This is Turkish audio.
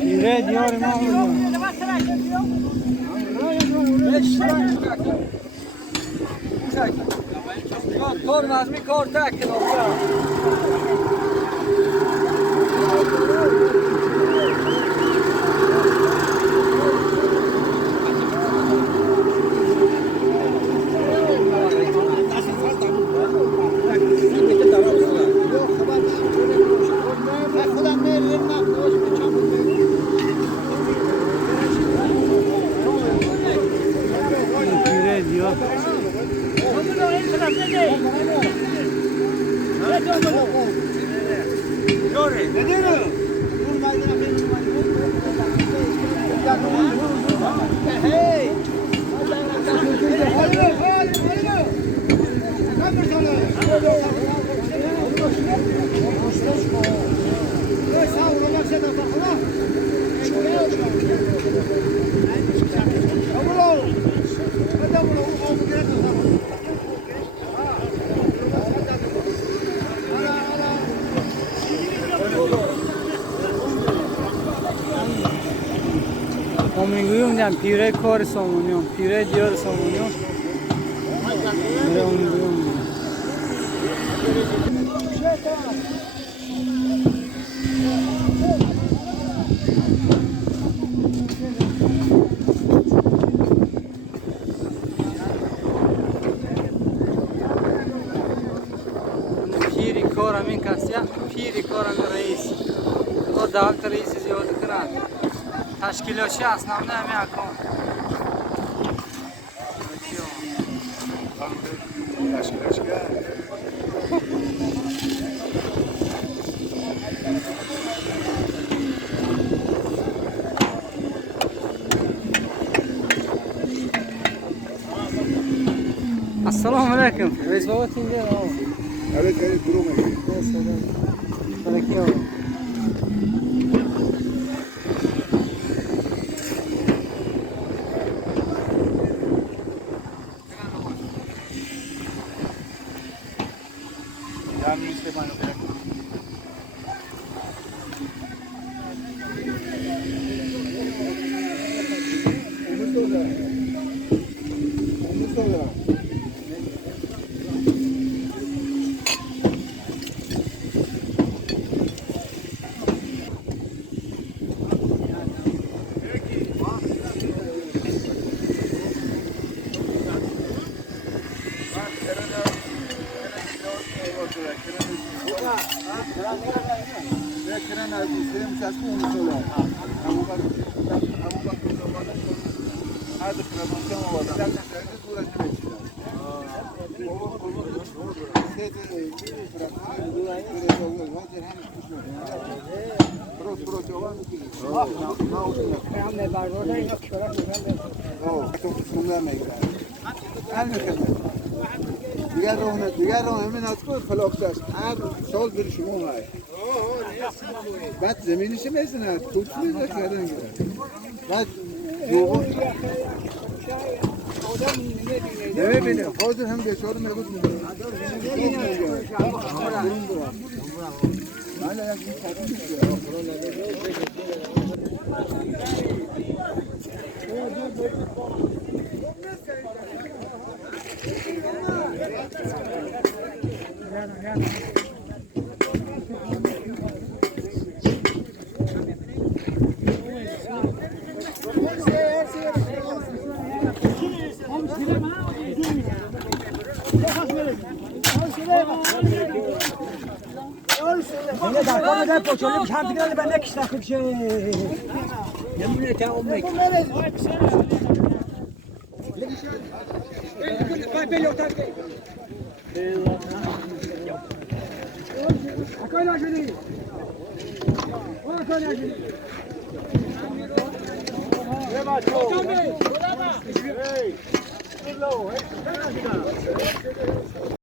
Pire diyorum oğlum. Tornaz mi kortak nokta. Pire diyor. Ominguyum diyorum, pire kor savunuyorum, pire diyor savunuyorum. Böyle ominguyum diyor. Piri kora min kasya, piri kora min reis. O davlet reisi ziyade kırar. Teşkilatçı asnamda hemen akım. Assalamu alaikum. Reis baba tinde o. Evet, durum iyi. Bırakıyor. Yani işte bana bırak. Omuz da. دیگر رو همین از کل خلاقش هر سال بر شما مای بعد زمینش میزنه توپ میزنه کردن بعد جوغو ببینه حاضر هم بیچاره میگوت میده حالا یک Ne dakika ne poçolu bir şartı geldi ben de kişiler bir şey. Yemin ederim olmak. Akayla şunu. O akayla şunu. Ne maço? Hey.